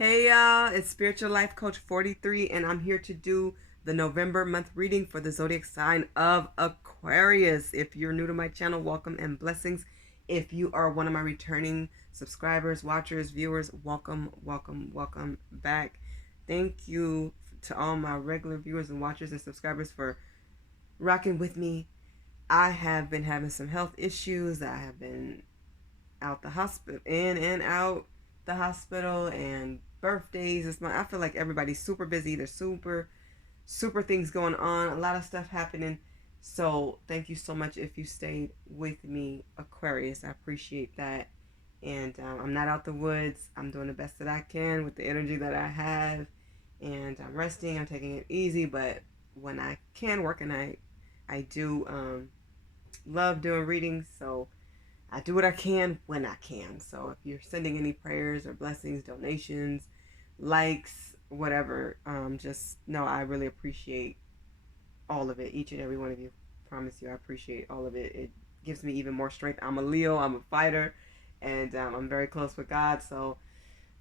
Hey y'all, it's Spiritual Life Coach 43, and I'm here to do the November month reading for the zodiac sign of Aquarius. If you're new to my channel, welcome and blessings. If you are one of my returning subscribers, watchers, viewers, welcome, welcome, welcome back. Thank you to all my regular viewers and watchers and subscribers for rocking with me. I have been having some health issues. I have been out the hospital, in and out the hospital, and birthdays. I feel like everybody's super busy. There's super things going on. A lot of stuff happening. So thank you so much if you stayed with me, Aquarius. I appreciate that. And I'm not out the woods. I'm doing the best that I can with the energy that I have. And I'm resting. I'm taking it easy. But when I can work, and I do love doing readings. So I do what I can when I can. So if you're sending any prayers or blessings, donations, likes, whatever, just know I really appreciate all of it. Each and every one of you. Promise you, I appreciate all of it. It gives me even more strength. I'm a Leo. I'm a fighter, and I'm very close with God. So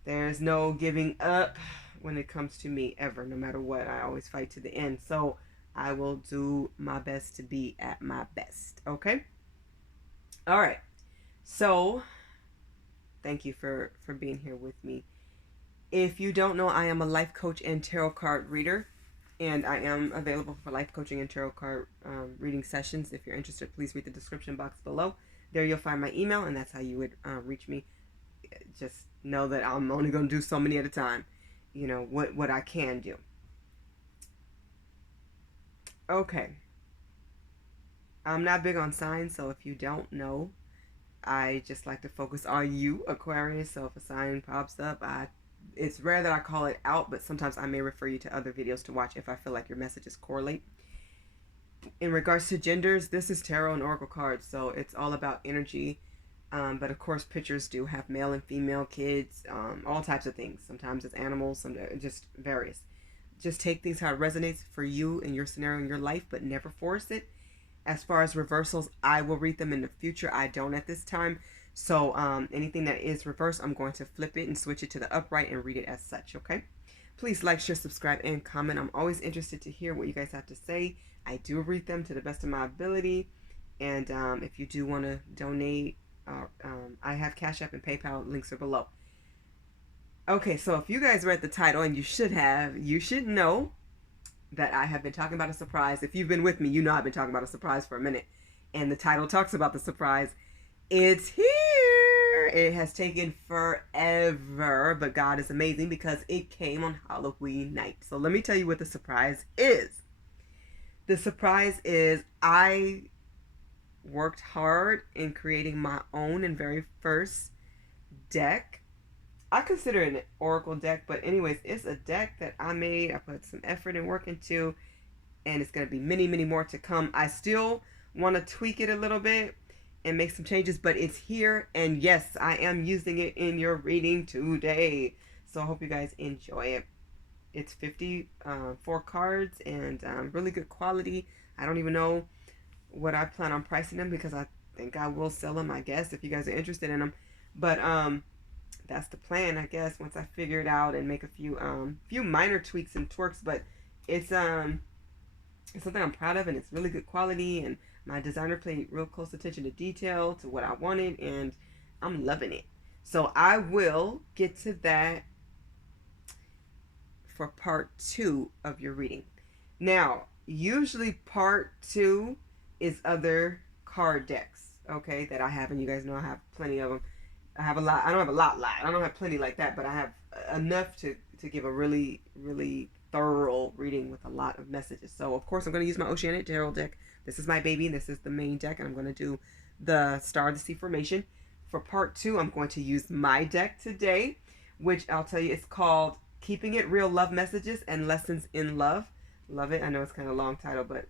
there's no giving up when it comes to me ever. No matter what, I always fight to the end. So I will do my best to be at my best. Okay. All right. So, thank you for being here with me. If you don't know, I am a life coach and tarot card reader, and I am available for life coaching and tarot card reading sessions. If you're interested, please read the description box below. There you'll find my email, and that's how you would reach me. Just know that I'm only going to do so many at a time. You know, what I can do. Okay. I'm not big on signs, so if you don't know, I just like to focus on you, Aquarius. So if a sign pops up, it's rare that I call it out, but sometimes I may refer you to other videos to watch if I feel like your messages correlate. In regards to genders, this is tarot and oracle cards, so it's all about energy. But of course, pictures do have male and female, kids, all types of things. Sometimes it's animals, just various. Just take things how it resonates for you and your scenario in your life, but never force it. As far as reversals, I will read them in the future. I don't at this time. So anything that is reversed, I'm going to flip it and switch it to the upright and read it as such, okay? Please like, share, subscribe, and comment. I'm always interested to hear what you guys have to say. I do read them to the best of my ability. And if you do want to donate, I have CashApp and PayPal. Links are below. Okay, so if you guys read the title, and you should know that I have been talking about a surprise. If you've been with me, you know I've been talking about a surprise for a minute. And the title talks about the surprise. It's here. It has taken forever, but God is amazing because it came on Halloween night. So let me tell you what the surprise is. The surprise is I worked hard in creating my own and very first deck. I consider it an oracle deck, but anyways, it's a deck that I made. I put some effort and work into, and it's going to be many more to come. I still want to tweak it a little bit and make some changes, but it's here, and yes, I am using it in your reading today. So I hope you guys enjoy it. It's 54 cards and really good quality. I don't even know what I plan on pricing them because I think I will sell them, I guess, if you guys are interested in them. But that's the plan, I guess, once I figure it out and make a few minor tweaks and twerks. But it's something I'm proud of, and it's really good quality, and my designer paid real close attention to detail, to what I wanted, and I'm loving it. So I will get to that for part 2 of your reading. Now, usually part 2 is other card decks, okay, that I have, and you guys know I have plenty of them. I have a lot. I don't have a lot. I don't have plenty like that, but I have enough to give a really thorough reading with a lot of messages. So of course I'm going to use my Oceanic tarot deck. This is my baby. This is the main deck, and I'm going to do the Star of the Sea formation. For part 2, I'm going to use my deck today, which I'll tell you it's called Keeping It Real: Love Messages and Lessons in Love. Love it. I know it's kind of a long title, but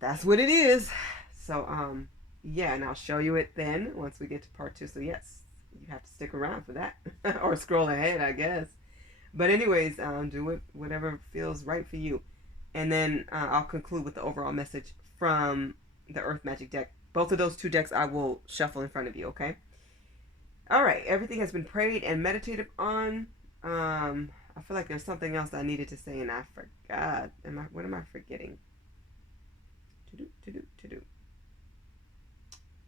that's what it is. So yeah, and I'll show you it then once we get to part 2. So yes, you have to stick around for that or scroll ahead, I guess. But anyways, do whatever feels right for you. And then I'll conclude with the overall message from the Earth Magic deck. Both of those 2 decks I will shuffle in front of you, okay? All right, everything has been prayed and meditated on. I feel like there's something else I needed to say and I forgot. What am I forgetting? To do.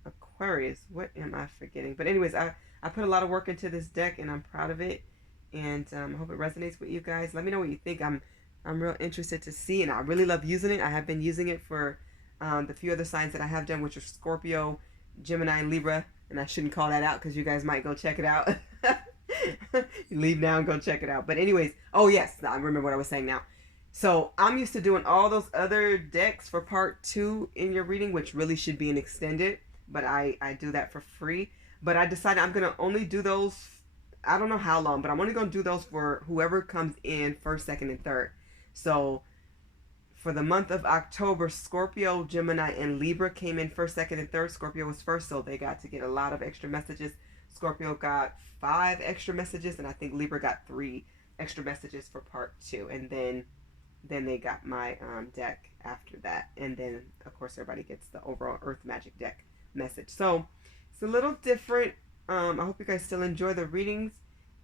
Aquarius. What am I forgetting? But anyways, I put a lot of work into this deck and I'm proud of it. And I hope it resonates with you guys. Let me know what you think. I'm real interested to see, and I really love using it. I have been using it for the few other signs that I have done, which are Scorpio, Gemini, and Libra. And I shouldn't call that out because you guys might go check it out. You leave now and go check it out. But anyways, oh yes, I remember what I was saying now. So I'm used to doing all those other decks for part 2 in your reading, which really should be an extended, but I do that for free. But I decided I'm going to only do those, I don't know how long, but I'm only going to do those for whoever comes in first, second, and third. So for the month of October, Scorpio, Gemini, and Libra came in first, second, and third. Scorpio was first, so they got to get a lot of extra messages. Scorpio got 5 extra messages, and I think Libra got 3 extra messages for part 2. And then they got my deck after that. And then, of course, everybody gets the overall Earth Magic deck message. So it's a little different. I hope you guys still enjoy the readings.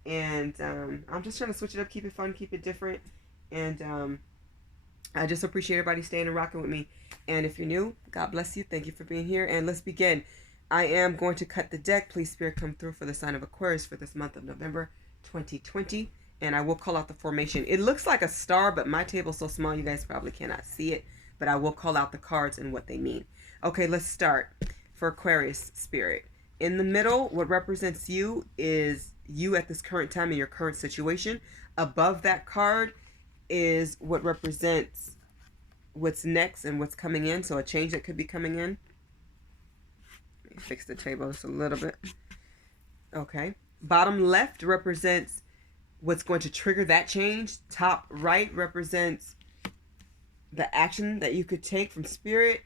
And I'm just trying to switch it up, keep it fun, keep it different. And I just appreciate everybody staying and rocking with me. And if you're new, God bless you. Thank you for being here. And let's begin. I am going to cut the deck. Please, Spirit, come through for the sign of Aquarius for this month of November 2020. And I will call out the formation. It looks like a star, but my table's so small you guys probably cannot see it. But I will call out the cards and what they mean. Okay, let's start. For Aquarius, Spirit. In the middle, what represents you is you at this current time in your current situation. Above that card is what represents what's next and what's coming in. So a change that could be coming in. Let me fix the table just a little bit. Okay. Bottom left represents what's going to trigger that change. Top right represents the action that you could take from Spirit.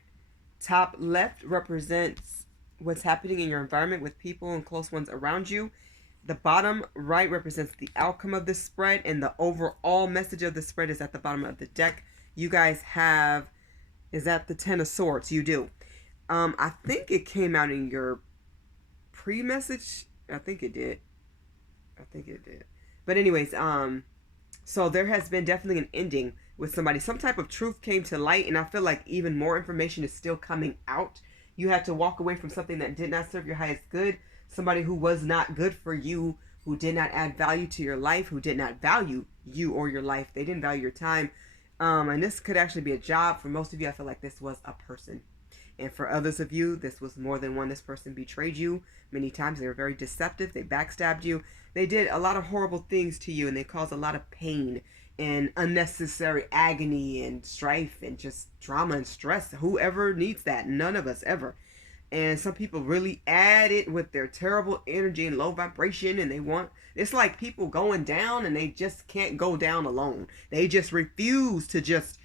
Top left represents what's happening in your environment with people and close ones around you. The bottom right represents the outcome of the spread, and the overall message of the spread is at the bottom of the deck. You guys have, is that the 10 of Swords? You do. I think it came out in your pre-message. I think it did. But anyways, so there has been definitely an ending with somebody. Some type of truth came to light, and I feel like even more information is still coming out. You had to walk away from something that did not serve your highest good. Somebody who was not good for you, who did not add value to your life, who did not value you or your life. They didn't value your time. And this could actually be a job. For most of you, I feel like this was a person. And for others of you, this was more than one. This person betrayed you many times. They were very deceptive. They backstabbed you. They did a lot of horrible things to you, and they caused a lot of pain and unnecessary agony and strife and just drama and stress. Whoever needs that? None of us ever. And some people really add it with their terrible energy and low vibration, and they want, it's like people going down and they just can't go down alone. They just refuse to just,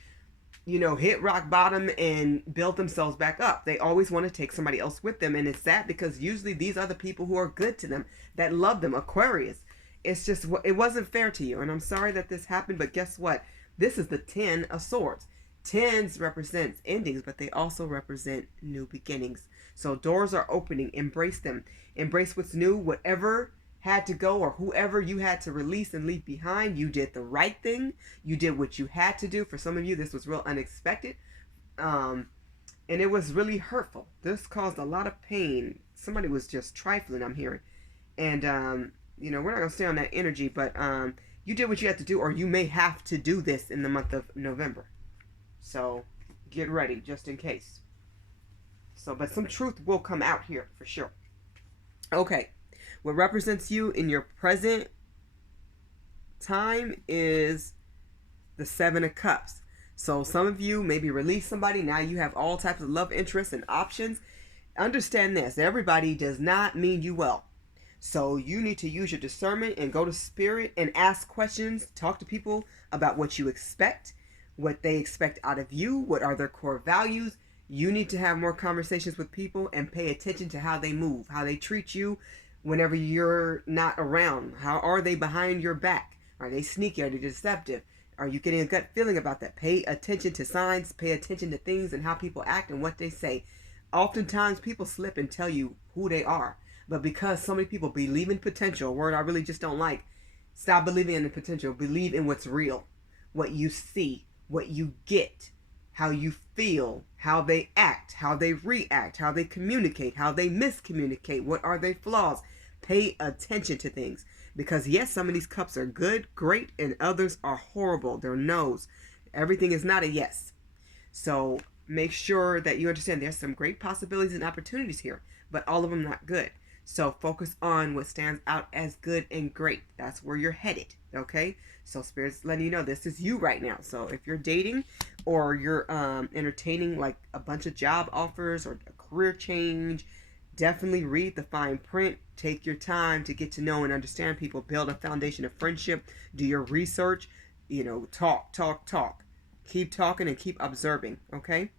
hit rock bottom and build themselves back up. They always want to take somebody else with them, and it's sad because usually these are the people who are good to them, that love them. Aquarius, it's just, it wasn't fair to you, and I'm sorry that this happened, but guess what? This is the 10 of Swords. 10s represents endings, but they also represent new beginnings. So doors are opening. Embrace them. Embrace what's new. Whatever had to go or whoever you had to release and leave behind, you did the right thing. You did what you had to do. For some of you, this was real unexpected. And it was really hurtful. This caused a lot of pain. Somebody was just trifling, I'm hearing. And, we're not going to stay on that energy, but you did what you had to do, or you may have to do this in the month of November. So get ready just in case. So, but some truth will come out here for sure. Okay. What represents you in your present time is the 7 of Cups. So some of you maybe release somebody. Now you have all types of love interests and options. Understand this. Everybody does not mean you well. So you need to use your discernment and go to Spirit and ask questions. Talk to people about what you expect, what they expect out of you, what are their core values. You need to have more conversations with people and pay attention to how they move, how they treat you whenever you're not around. How are they behind your back? Are they sneaky? Are they deceptive? Are you getting a gut feeling about that? Pay attention to signs, pay attention to things and how people act and what they say. Oftentimes people slip and tell you who they are. But because so many people believe in potential, a word I really just don't like, Stop believing in the potential. Believe in what's real, what you see, what you get, how you feel, how they act, how they react, how they communicate, how they miscommunicate, what are their flaws. Pay attention to things, because yes, some of these cups are good, great, and others are horrible. They're no's. Everything is not a yes. So make sure that you understand there's some great possibilities and opportunities here, but all of them not good. So focus on what stands out as good and great. That's where you're headed, okay? So Spirit's letting you know this is you right now. So if you're dating or you're entertaining like a bunch of job offers or a career change, definitely read the fine print. Take your time to get to know and understand people. Build a foundation of friendship. Do your research. Talk. Keep talking and keep observing, okay?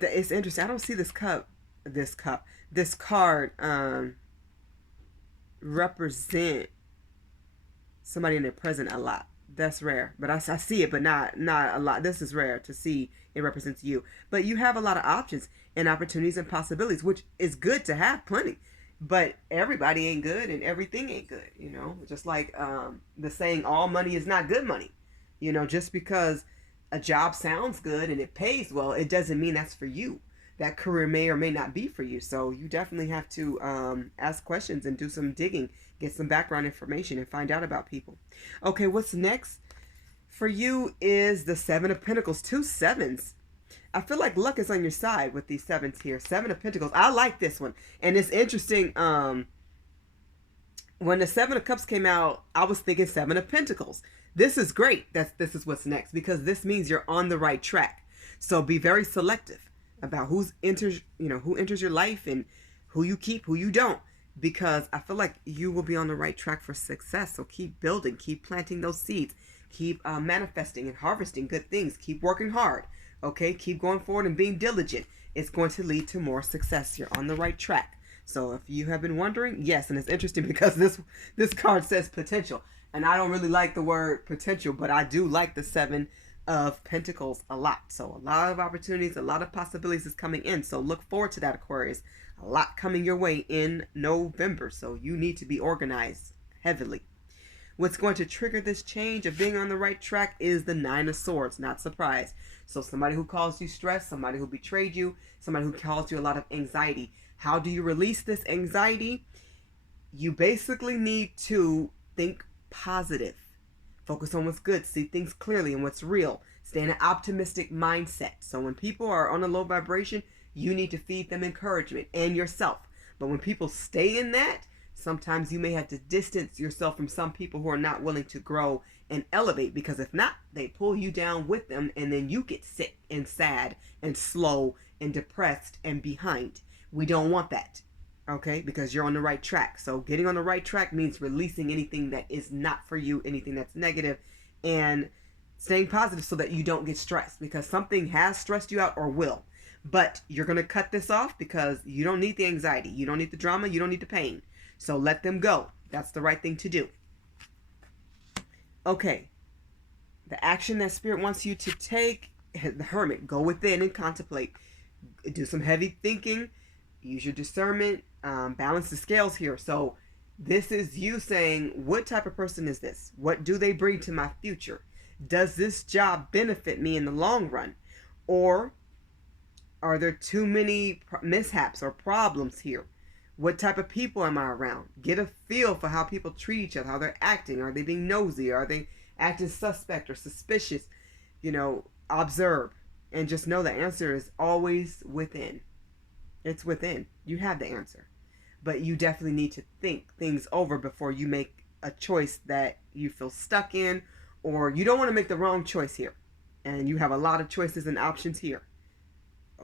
It's interesting. I don't see this card represent somebody in their present a lot. That's rare, but I see it, but not a lot. This is rare to see it represents you. But you have a lot of options and opportunities and possibilities, which is good to have plenty. But everybody ain't good and everything ain't good, just like the saying, all money is not good money. Just because a job sounds good and it pays well, it doesn't mean that's for you. That career may or may not be for you. So you definitely have to ask questions and do some digging, get some background information and find out about people. Okay, what's next for you is the Seven of Pentacles, 2 sevens. I feel like luck is on your side with these sevens here. 7 of Pentacles. I like this one. And it's interesting. When the 7 of Cups came out, I was thinking 7 of Pentacles. This is great. This is what's next, because this means you're on the right track. So be very selective about who enters your life and who you keep, who you don't, because I feel like you will be on the right track for success. So keep building, keep planting those seeds, keep manifesting and harvesting good things, keep working hard. Okay, keep going forward and being diligent. It's going to lead to more success. You're on the right track. So if you have been wondering, yes, and it's interesting because this card says potential. And I don't really like the word potential, but I do like the 7 of Pentacles a lot. So a lot of opportunities, a lot of possibilities is coming in. So look forward to that, Aquarius. A lot coming your way in November. So you need to be organized heavily. What's going to trigger this change of being on the right track is the 9 of Swords. Not surprised. So somebody who caused you stress, somebody who betrayed you, somebody who caused you a lot of anxiety. How do you release this anxiety? You basically need to think positive. Focus on what's good. See things clearly and what's real. Stay in an optimistic mindset. So when people are on a low vibration, you need to feed them encouragement and yourself. But when people stay in that, sometimes you may have to distance yourself from some people who are not willing to grow and elevate, because if not, they pull you down with them and then you get sick and sad and slow and depressed and behind. We don't want that, okay? Because you're on the right track. So getting on the right track means releasing anything that is not for you, anything that's negative, and staying positive so that you don't get stressed, because something has stressed you out or will. But you're going to cut this off because you don't need the anxiety. You don't need the drama. You don't need the pain. So let them go. That's the right thing to do. Okay. The action that Spirit wants you to take, the Hermit, go within and contemplate. Do some heavy thinking. Use your discernment. Balance the scales here. So this is you saying, what type of person is this? What do they bring to my future? Does this job benefit me in the long run? Or are there too many mishaps or problems here? What type of people am I around? Get a feel for how people treat each other, how they're acting. Are they being nosy? Are they acting suspect or suspicious? Observe and just know the answer is always within. It's within. You have the answer. But you definitely need to think things over before you make a choice that you feel stuck in, or you don't want to make the wrong choice here. And you have a lot of choices and options here,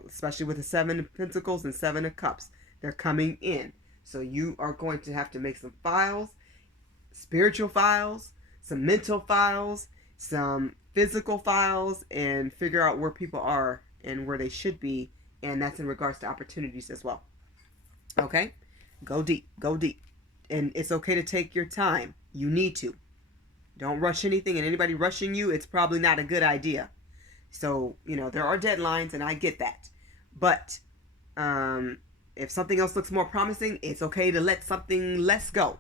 especially with the 7 of Pentacles and 7 of Cups. They're coming in. So you are going to have to make some files, spiritual files, some mental files, some physical files, and figure out where people are and where they should be. And that's in regards to opportunities as well. Okay? Go deep. Go deep. And it's okay to take your time. You need to. Don't rush anything. And anybody rushing you, it's probably not a good idea. So, there are deadlines, and I get that. But if something else looks more promising, it's okay to let something less go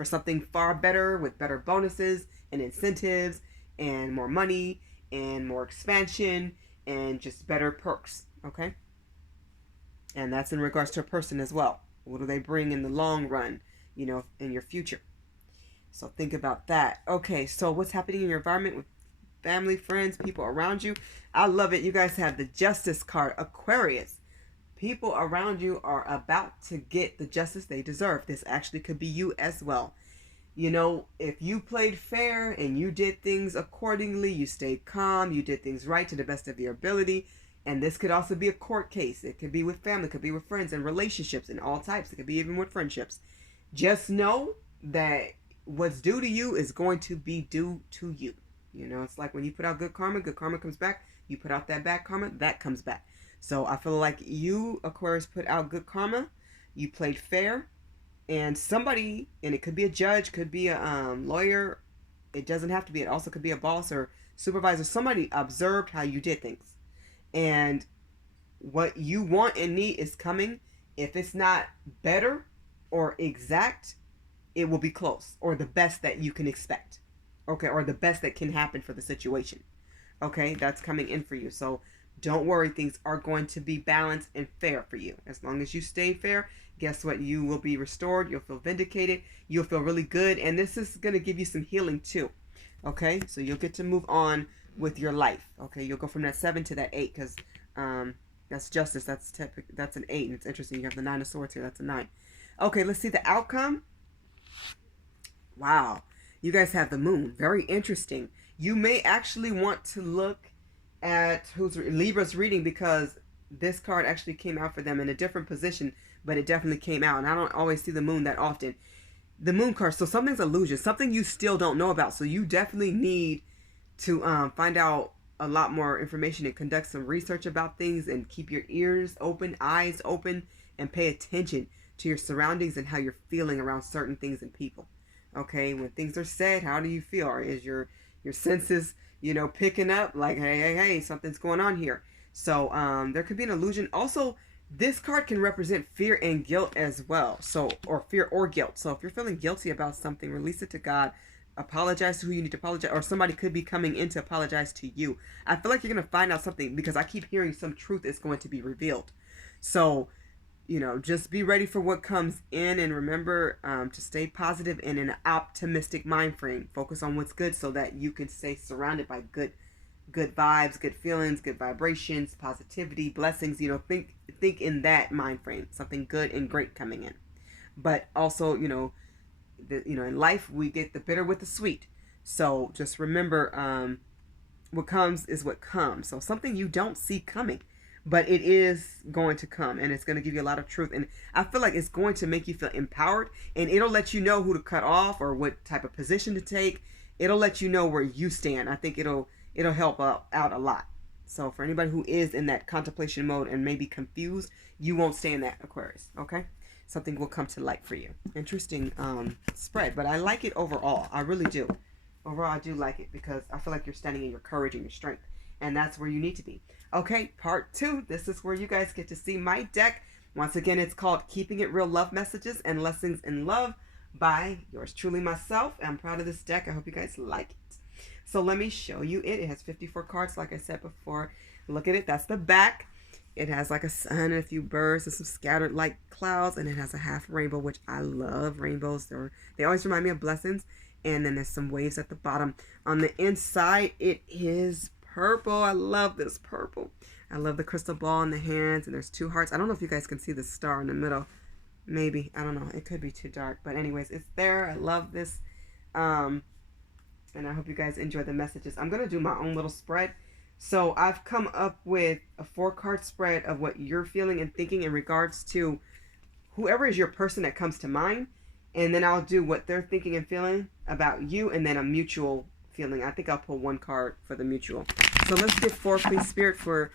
for something far better with better bonuses and incentives and more money and more expansion and just better perks, okay? And that's in regards to a person as well. What do they bring in the long run, you know, in your future? So think about that. Okay, so what's happening in your environment with family, friends, people around you? I love it. You guys have the Justice card, Aquarius. People around you are about to get the justice they deserve. This actually could be you as well. You know, if you played fair and you did things accordingly, you stayed calm, you did things right to the best of your ability. And this could also be a court case. It could be with family, it could be with friends and relationships and all types. It could be even with friendships. Just know that what's due to you is going to be due to you. You know, it's like when you put out good karma comes back. You put out that bad karma, that comes back. So I feel like you, Aquarius, put out good karma. You played fair. And somebody, and it could be a judge, could be a lawyer. It doesn't have to be. It also could be a boss or supervisor. Somebody observed how you did things. And what you want and need is coming. If it's not better or exact, it will be close or the best that you can expect. Okay, or the best that can happen for the situation. Okay, that's coming in for you. So don't worry, things are going to be balanced and fair for you. As long as you stay fair, guess what? You will be restored. You'll feel vindicated. You'll feel really good. And this is going to give you some healing too. Okay, so you'll get to move on with your life. Okay, you'll go from that 7 to that 8 because that's justice. That's an 8. And it's interesting. You have the 9 of swords here. That's a 9. Okay, let's see the outcome. Wow. You guys have the moon. Very interesting. You may actually want to look at who's Libra's reading because this card actually came out for them in a different position, but it definitely came out. And I don't always see the moon that often. The moon card. So something's illusion. Something you still don't know about. So you definitely need to find out a lot more information and conduct some research about things and keep your ears open, eyes open, and pay attention to your surroundings and how you're feeling around certain things and people. Okay, when things are said, how do you feel? Or is your senses, you know, picking up like, hey, something's going on here? So there could be an illusion. Also, this card can represent fear and guilt as well. So, or fear or guilt. So if you're feeling guilty about something, release it to God. Apologize to who you need to apologize, or somebody could be coming in to apologize to you. I feel like you're going to find out something because I keep hearing some truth is going to be revealed. So, you know, just be ready for what comes in and remember to stay positive and in an optimistic mind frame. Focus on what's good so that you can stay surrounded by good vibes, good feelings, good vibrations, positivity, blessings. You know, think in that mind frame, something good and great coming in. But also, you know, in life we get the bitter with the sweet. So just remember, what comes is what comes. So something you don't see coming, but it is going to come, and it's going to give you a lot of truth. And I feel like it's going to make you feel empowered, and it'll let you know who to cut off or what type of position to take. It'll let you know where you stand. I think it'll help out a lot. So for anybody who is in that contemplation mode and maybe confused, you won't stay in that, Aquarius. Okay, something will come to light for you. Interesting spread, but I like it overall. I really do. Overall, I do like it because I feel like you're standing in your courage and your strength, and that's where you need to be. Okay, part 2. This is where you guys get to see my deck. Once again, it's called Keeping It Real Love Messages and Lessons in Love by yours truly, myself. I'm proud of this deck. I hope you guys like it. So let me show you it. It has 54 cards, like I said before. Look at it. That's the back. It has like a sun and a few birds and some scattered like clouds, and it has a half rainbow, which I love. Rainbows, they always remind me of blessings. And then there's some waves at the bottom. On the inside, it is purple. I love this purple. I love the crystal ball in the hands, and there's 2 hearts. I don't know if you guys can see the star in the middle. Maybe. I don't know. It could be too dark. But anyways, it's there. I love this. And I hope you guys enjoy the messages. I'm going to do my own little spread. So I've come up with a 4-card spread of what you're feeling and thinking in regards to whoever is your person that comes to mind. And then I'll do what they're thinking and feeling about you, and then a mutual feeling. I think I'll pull 1 card for the mutual. So let's get 4, please, Spirit, for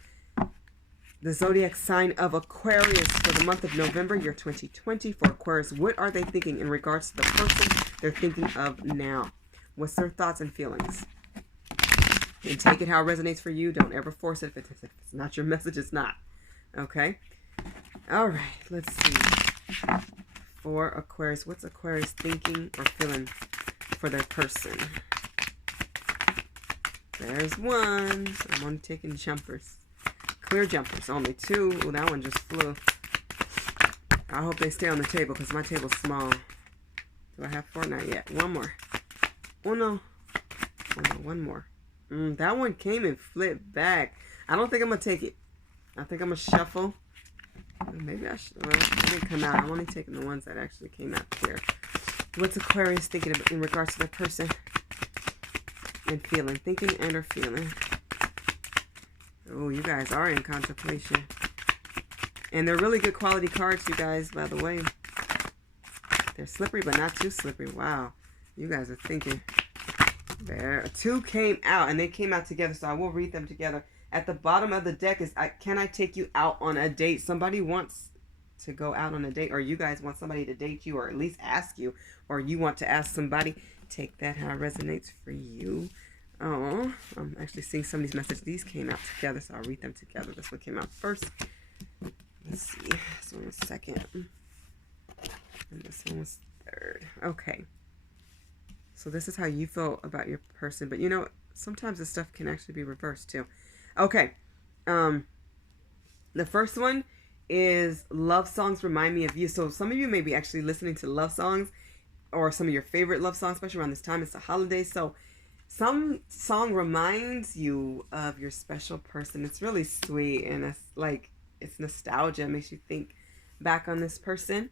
the zodiac sign of Aquarius for the month of November, year 2020. For Aquarius, what are they thinking in regards to the person they're thinking of now? What's their thoughts and feelings? And take it how it resonates for you. Don't ever force it. If it's not your message, it's not. Okay? All right, let's see. for Aquarius. What's Aquarius thinking or feeling for their person? There's one. I'm only taking jumpers. Clear jumpers. Only two. Oh, that one just flew. I hope they stay on the table because my table's small. Do I have 4? Not yet. One more. Oh, no. Oh, no. One more. That one came and flipped back. I don't think I'm going to take it. I think I'm going to shuffle. Maybe I should. Well, it didn't come out. I'm only taking the ones that actually came out clear. What's Aquarius thinking of in regards to their person and feeling? Thinking and or feeling. Oh, you guys are in contemplation. And they're really good quality cards, you guys, by the way. They're slippery, but not too slippery. Wow. You guys are thinking. There. 2 came out, and they came out together, so I will read them together. At the bottom of the deck is, can I take you out on a date? Somebody wants to go out on a date, or you guys want somebody to date you, or at least ask you, or you want to ask somebody. Take that how it resonates for you. Oh, I'm actually seeing some of these messages. These came out together, so I'll read them together. This one came out first. Let's see. This one was second. And this one was third. Okay. So this is how you feel about your person. But you know, sometimes this stuff can actually be reversed too. Okay. The first one is love songs remind me of you. So some of you may be actually listening to love songs or some of your favorite love songs, especially around this time. It's the holidays. So some song reminds you of your special person. It's really sweet, and it's like, it's nostalgia. It makes you think back on this person.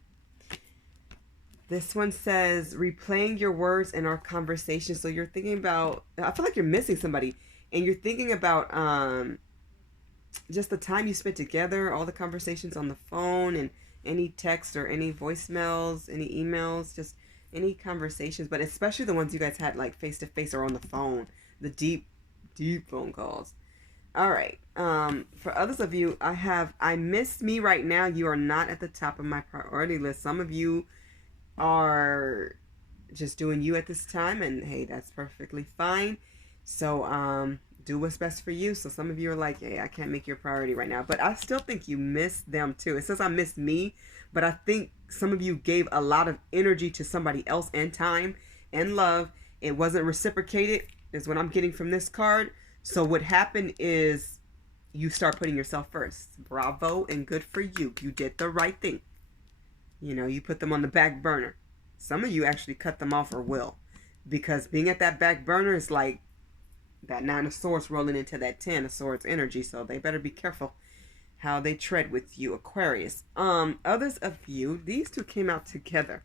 This one says, replaying your words in our conversation. So you're thinking about, I feel like you're missing somebody, and you're thinking about just the time you spent together, all the conversations on the phone, and any text or any voicemails, any emails, just any conversations, but especially the ones you guys had like face to face or on the phone, the deep phone calls. All right. For others of you, I miss me right now. You are not at the top of my priority list. Some of you are just doing you at this time, and hey, that's perfectly fine. So do what's best for you. So some of you are like, hey, I can't make your priority right now, but I still think you miss them too. It says I miss me, but I think some of you gave a lot of energy to somebody else, and time and love. It wasn't reciprocated is what I'm getting from this card. So what happened is you start putting yourself first. Bravo and good for you. You did the right thing. You know, you put them on the back burner. Some of you actually cut them off or will, because being at that back burner is like that 9 of Swords rolling into that 10 of Swords energy. So they better be careful how they tread with you, Aquarius. Others of you, these two came out together.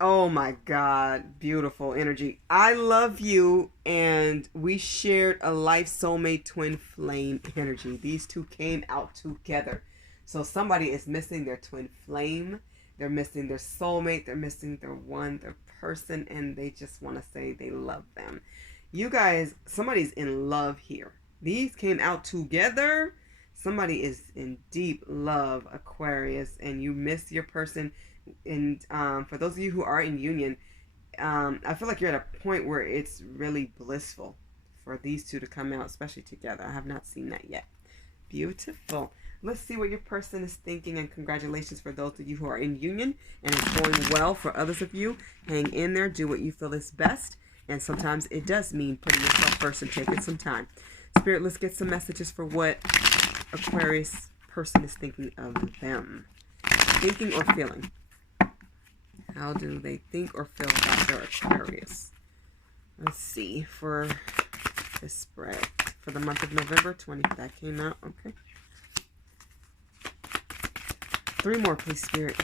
Oh my God, beautiful energy. I love you, and we shared a life soulmate twin flame energy. These two came out together. So somebody is missing their twin flame. They're missing their soulmate. They're missing their person, and they just want to say they love them. You guys, somebody's in love here. These came out together. Somebody is in deep love, Aquarius, and you miss your person. And for those of you who are in union, I feel like you're at a point where it's really blissful for these two to come out, especially together. I have not seen that yet. Beautiful. Let's see what your person is thinking, and congratulations for those of you who are in union, and it's going well. For others of you, hang in there, do what you feel is best, and sometimes it does mean putting yourself first and taking some time. Spirit, let's get some messages for what Aquarius person is thinking of them. Thinking or feeling. How do they think or feel about their Aquarius? Let's see, for this spread for the month of November 20, that came out. Okay. 3 more, please, Spirit.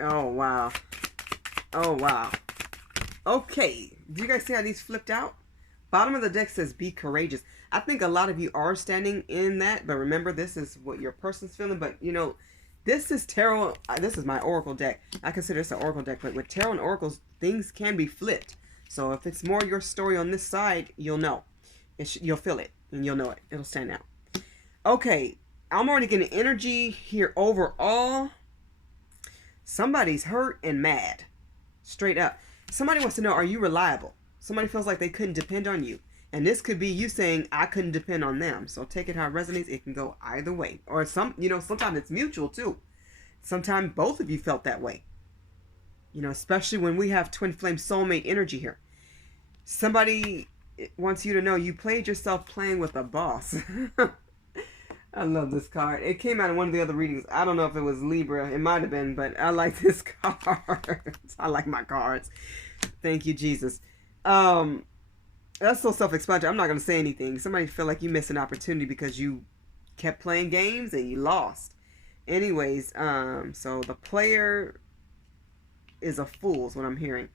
Oh, wow. Oh, wow. Okay. Do you guys see how these flipped out? Bottom of the deck says be courageous. I think a lot of you are standing in that, but remember, this is what your person's feeling. But, you know, this is tarot. This is my oracle deck. I consider this an oracle deck, but with tarot and oracles, things can be flipped. So if it's more your story on this side, you'll know. You'll feel it, and you'll know it. It'll stand out. Okay, I'm already getting energy here overall. Somebody's hurt and mad. Straight up. Somebody wants to know, are you reliable? Somebody feels like they couldn't depend on you. And this could be you saying, I couldn't depend on them. So take it how it resonates. It can go either way. Or sometimes it's mutual too. Sometimes both of you felt that way. Especially when we have twin flame soulmate energy here. Somebody wants you to know you played yourself playing with a boss. I love this card. It came out in one of the other readings. I don't know if it was Libra. It might have been, but I like this card. I like my cards. Thank you, Jesus. That's so self-explanatory. I'm not going to say anything. Somebody feel like you missed an opportunity because you kept playing games and you lost. Anyways, so the player is a fool is what I'm hearing.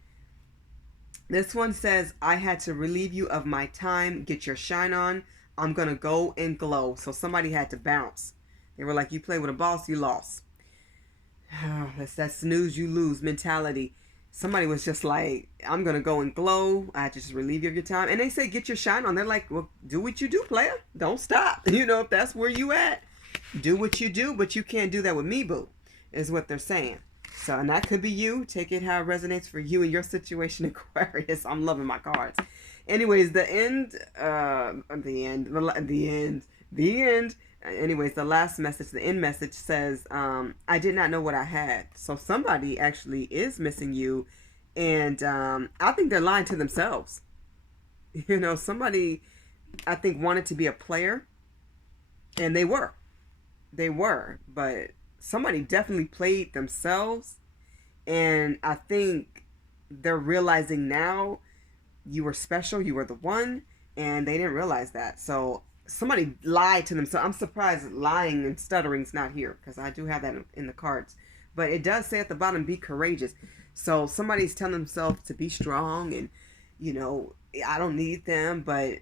This one says, I had to relieve you of my time. Get your shine on. I'm going to go and glow. So somebody had to bounce. They were like, you play with a boss, you lost. That's that snooze, you lose mentality. Somebody was just like, I'm going to go and glow. I had to just relieve you of your time. And they say, get your shine on. They're like, well, do what you do, player. Don't stop. If that's where you at, do what you do. But you can't do that with me, boo, is what they're saying. So, and that could be you. Take it how it resonates for you and your situation, Aquarius. I'm loving my cards. Anyways, the end. Anyways, the last message, the end message says, I did not know what I had. So somebody actually is missing you. And I think they're lying to themselves. Somebody, I think, wanted to be a player. And they were. But somebody definitely played themselves. And I think they're realizing now you were special. You were the one. And they didn't realize that. So somebody lied to themselves. I'm surprised lying and stuttering's not here, because I do have that in the cards. But it does say at the bottom, be courageous. So somebody's telling themselves to be strong and, I don't need them. But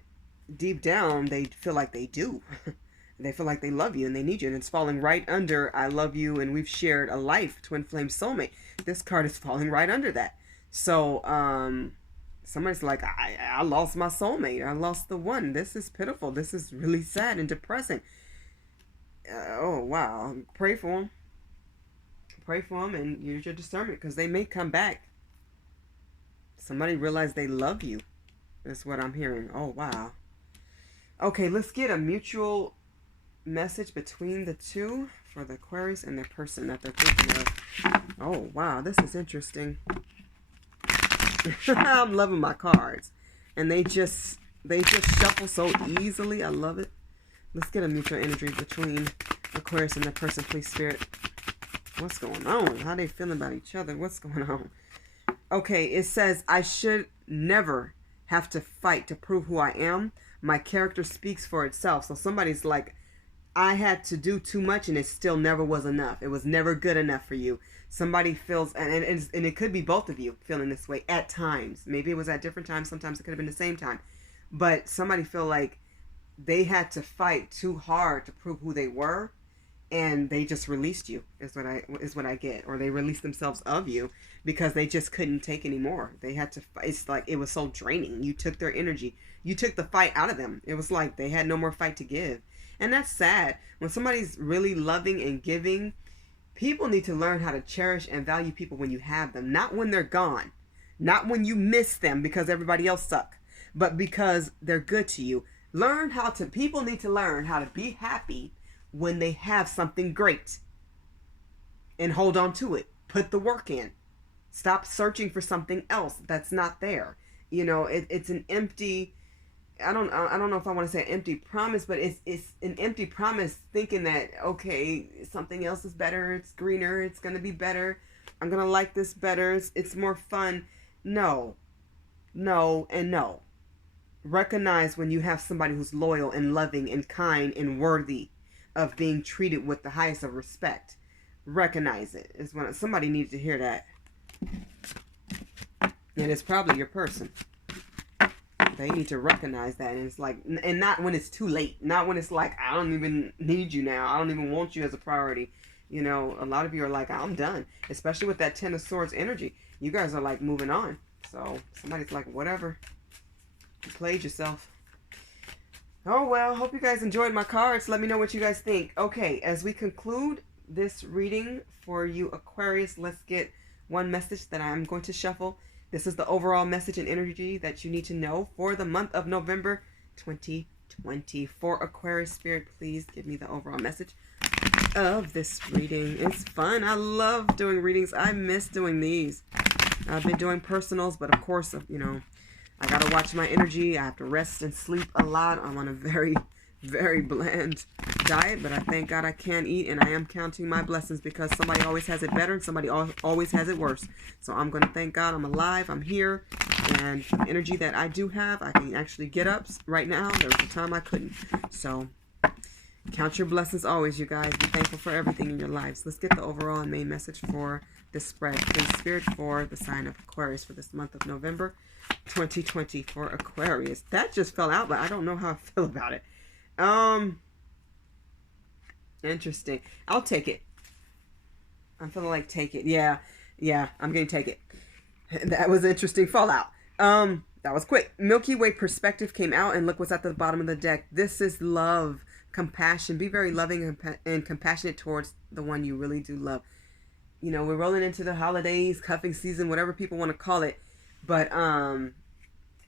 deep down, they feel like they do. They feel like they love you and they need you. And it's falling right under, I love you and we've shared a life, twin flame soulmate. This card is falling right under that. So, somebody's like, I lost my soulmate. I lost the one. This is pitiful. This is really sad and depressing. Oh, wow. Pray for them. Pray for them and use your discernment, because they may come back. Somebody realized they love you. That's what I'm hearing. Oh, wow. Okay, let's get a mutual message between the two for the Aquarius and the person that they're thinking of. Oh, wow. This is interesting. I'm loving my cards, and they just shuffle so easily. I love it. Let's get a mutual energy between Aquarius and the person, please, Spirit. What's going on? How they feeling about each other? What's going on? Okay, it says, I should never have to fight to prove who I am. My character speaks for itself. So somebody's like, I had to do too much and it still never was enough. It was never good enough for you. Somebody feels, and it could be both of you feeling this way at times. Maybe it was at different times. Sometimes it could have been the same time. But somebody feel like they had to fight too hard to prove who they were, and they just released you, is what I get. Or they released themselves of you because they just couldn't take anymore. They had to fight. It's like it was so draining. You took their energy. You took the fight out of them. It was like they had no more fight to give. And that's sad. When somebody's really loving and giving, people need to learn how to cherish and value people when you have them. Not when they're gone. Not when you miss them because everybody else suck. But because they're good to you. People need to learn how to be happy when they have something great. And hold on to it. Put the work in. Stop searching for something else that's not there. It's an empty... I don't know if I want to say empty promise, but it's an empty promise thinking that, okay, something else is better, it's greener, it's going to be better, I'm going to like this better, it's more fun. No, and no. Recognize when you have somebody who's loyal and loving and kind and worthy of being treated with the highest of respect. Recognize it. It's when somebody needs to hear that. And it's probably your person. They need to recognize that. And it's like, and not when it's too late. Not when it's like, I don't even need you now. I don't even want you as a priority. A lot of you are like, I'm done. Especially with that Ten of Swords energy. You guys are like moving on. So somebody's like, whatever. You played yourself. Oh, well, hope you guys enjoyed my cards. Let me know what you guys think. Okay, as we conclude this reading for you, Aquarius, let's get one message that I'm going to shuffle. This is the overall message and energy that you need to know for the month of November 2020. For Aquarius Spirit, please give me the overall message of this reading. It's fun. I love doing readings. I miss doing these. I've been doing personals, but of course, you know, I gotta watch my energy. I have to rest and sleep a lot. I'm on a very, very bland diet, but I thank God I can eat, and I am counting my blessings because somebody always has it better and somebody always has it worse. So I'm going to thank God I'm alive, I'm here, and the energy that I do have, I can actually get up right now. There was a time I couldn't. So count your blessings always, you guys. Be thankful for everything in your lives. Let's get the overall and main message for this spread. Please, Spirit, for the sign of Aquarius for this month of November 2020 for Aquarius. That just fell out, but I don't know how I feel about it. Interesting. I'll take it. I'm feeling like take it. Yeah, I'm gonna take it. That was interesting fallout. That was quick. Milky Way perspective came out, and look what's at the bottom of the deck. This is love, compassion. Be very loving and compassionate towards the one you really do love. You know, we're rolling into the holidays, cuffing season, whatever people want to call it. But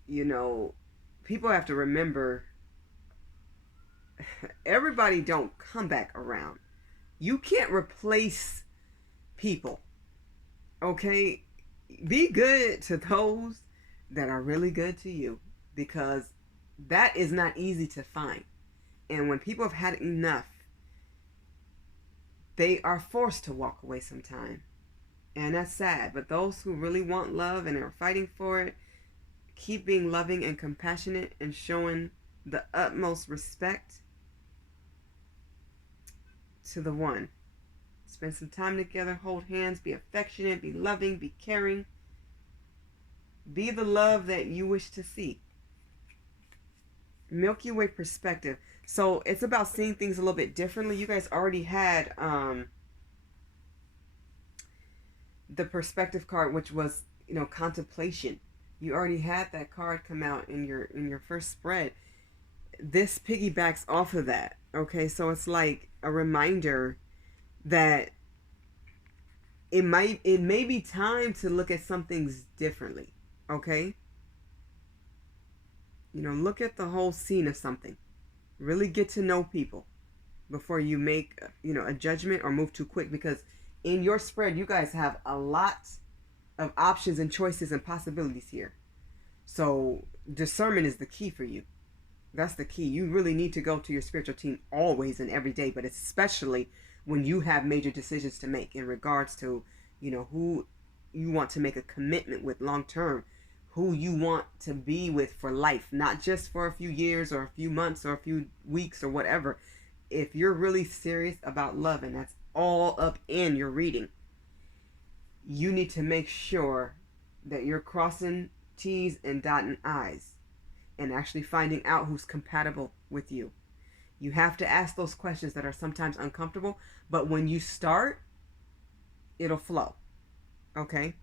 you know, people have to remember, everybody don't come back around. You can't replace people. Okay? Be good to those that are really good to you, because that is not easy to find. And when people have had enough, they are forced to walk away sometime. And that's sad. But those who really want love and are fighting for it, keep being loving and compassionate and showing the utmost respect to the one. Spend some time together, hold hands, be affectionate, be loving, be caring. Be the love that you wish to see. Milky Way perspective. So it's about seeing things a little bit differently. You guys already had the perspective card, which was, you know, contemplation. You already had that card come out in your first spread. This piggybacks off of that. Okay, so it's like a reminder that it may be time to look at some things differently. Okay? You know, look at the whole scene of something. Really get to know people before you make, you know, a judgment or move too quick, because in your spread, you guys have a lot of options and choices and possibilities here. So discernment is the key for you. That's the key. You really need to go to your spiritual team always and every day, but especially when you have major decisions to make in regards to, you know, who you want to make a commitment with long term, who you want to be with for life, not just for a few years or a few months or a few weeks or whatever. If you're really serious about love, and that's all up in your reading, you need to make sure that you're crossing T's and dotting I's and actually finding out who's compatible with you. You have to ask those questions that are sometimes uncomfortable, but when you start, it'll flow. Okay?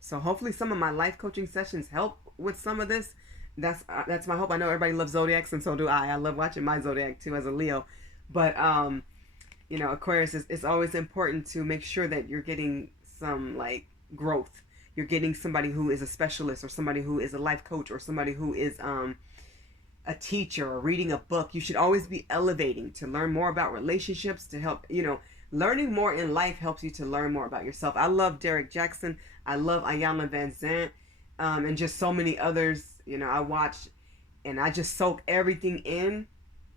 So hopefully some of my life coaching sessions help with some of this. That's my hope. I know everybody loves zodiacs, and so do I. I love watching my zodiac too as a Leo. But you know, Aquarius, it's always important to make sure that you're getting some like growth. You're getting somebody who is a specialist, or somebody who is a life coach, or somebody who is a teacher, or reading a book. You should always be elevating to learn more about relationships, to help, you know, learning more in life helps you to learn more about yourself. I love Derek Jackson. I love Ayanna Van Zandt, and just so many others. You know, I watch and I just soak everything in,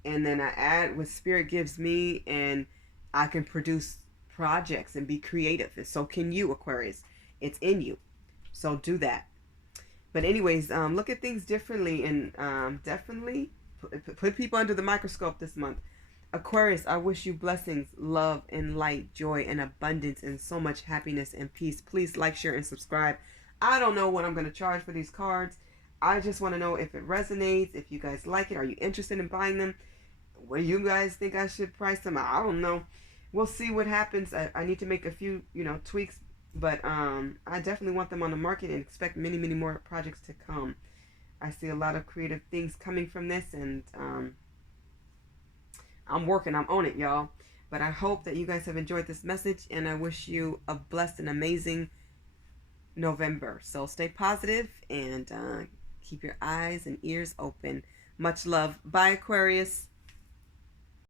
and then I add what Spirit gives me, and I can produce projects and be creative. And so can you, Aquarius. It's in you. So do that. But anyways, look at things differently, and definitely put people under the microscope this month. Aquarius, I wish you blessings, love, and light, joy, and abundance, and so much happiness and peace. Please like, share, and subscribe. I don't know what I'm going to charge for these cards. I just want to know if it resonates, if you guys like it. Are you interested in buying them? What do you guys think I should price them? I don't know. We'll see what happens. I need to make a few, you know, tweaks. But I definitely want them on the market, and expect many, many more projects to come. I see a lot of creative things coming from this, and I'm working. I'm on it, y'all. But I hope that you guys have enjoyed this message, and I wish you a blessed and amazing November. So stay positive and keep your eyes and ears open. Much love. Bye, Aquarius.